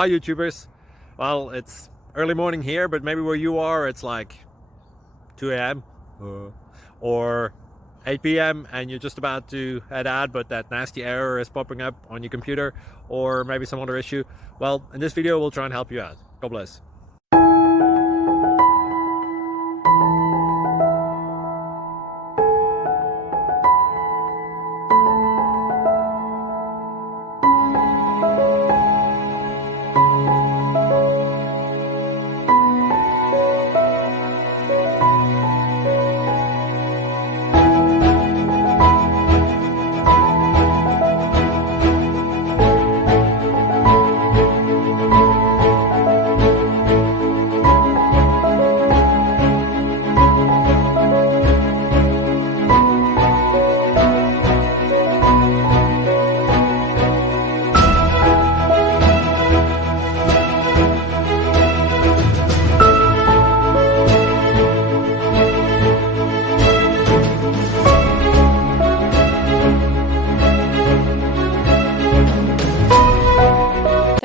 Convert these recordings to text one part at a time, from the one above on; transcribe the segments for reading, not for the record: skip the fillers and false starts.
Hi YouTubers. Well, it's early morning here, but maybe where you are it's like 2 a.m. or 8 p.m. and you're just about to head out, but that nasty error is popping up on your computer, or maybe some other issue. Well, in this video we'll try and help you out. God bless.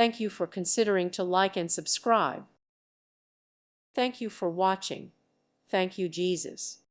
Thank you for considering to like and subscribe. Thank you for watching. Thank you, Jesus.